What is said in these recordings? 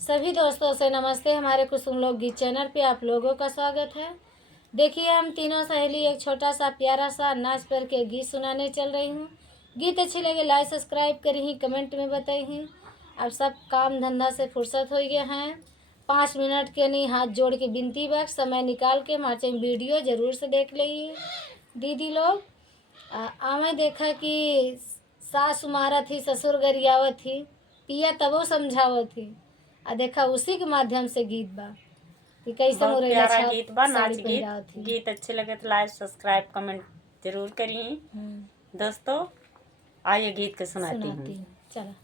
सभी दोस्तों से नमस्ते। हमारे कुसुम लोकगीत चैनल पे आप लोगों का स्वागत है। देखिए, हम तीनों सहेली एक छोटा सा प्यारा सा नाच पर के गीत सुनाने चल रही हूँ। गीत अच्छी लगे लाइक सब्सक्राइब करी, कमेंट में बताई। अब सब काम धंधा से फुर्सत हो गए हैं। 5 मिनट के नहीं हाथ जोड़ के बिनती वक्त समय निकाल के हमारे वीडियो ज़रूर से देख लीजिए। दीदी लोग आमे देखा कि सास मारा थी, ससुर गरियावत थी, पिया तबो समझावत थी। देखा उसी के माध्यम से गीत बा कि कैसे बहुत मुरैला प्यारा छाप गीत बा। साड़ी नाच पहिरावत थी। गीत अच्छे लगे तो लाइक सब्सक्राइब कमेंट जरूर करिए। दोस्तों आइए गीत के सुनाती हूँ। चला।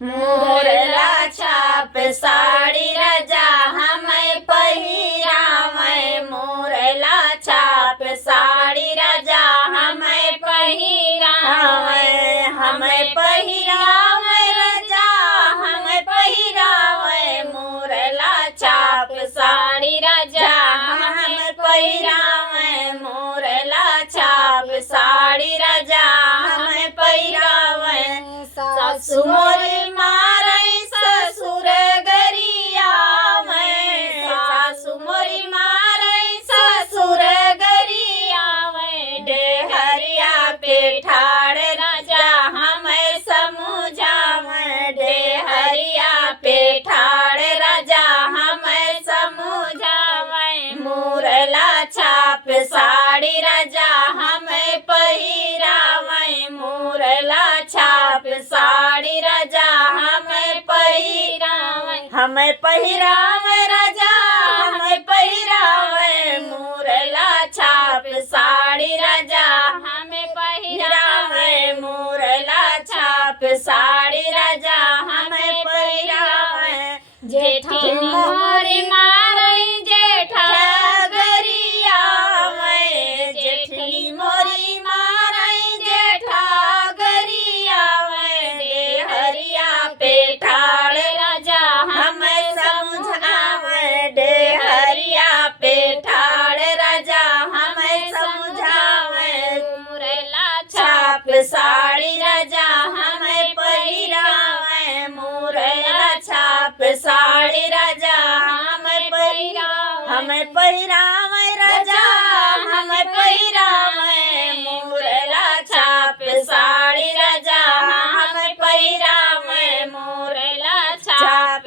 मुरैला छाप साड़ी रजा हमें पहिरावे, मुरैला छाप साड़ी रजा हमें पहिरावे, हमें पहिरावे रजा हमें पहिरावे, मुरैला छाप साड़ी रजा हमें पहिरावे, मुरैला छाप साड़ी रजा हमें पहिरावे। सासु मोरी मारई ससुर गरियावे, सासु मोरी मारई ससुर गरियावे, डेहरिया पे ठाड़ राजा हमें समझावे, डेहरिया पे ठाड़ राजा हमें समझावे, मुरैला छाप साड़ी राजा हमें पहिरावे, मुरैला छाप साड़ी राजा हमें पहिरावे, हमें पहिरावे राजा हमें पहिरावे, मुरैला छाप साड़ी राजा हमें पहिरावे, मुरैला छाप साड़ी राजा हमें पहिरावे। जेठी मोरी मारई जेठा गरियावे, जेठी मोरी मारई जेठा गरियावे, डेहरिया पे ठाड़ राजा हमें समझावे, डेहरिया पे ठाड़ राजा हमें समझावे, मुरैला छाप साड़ी राजा हमें पहिरावे, मुरैला छाप साड़ी राजा हमें पहिरावे, हमें पहिरावे राजा हमें पहिरावे, मुरैला छाप साड़ी राजा हमें पहिरावे, मुरैला छाप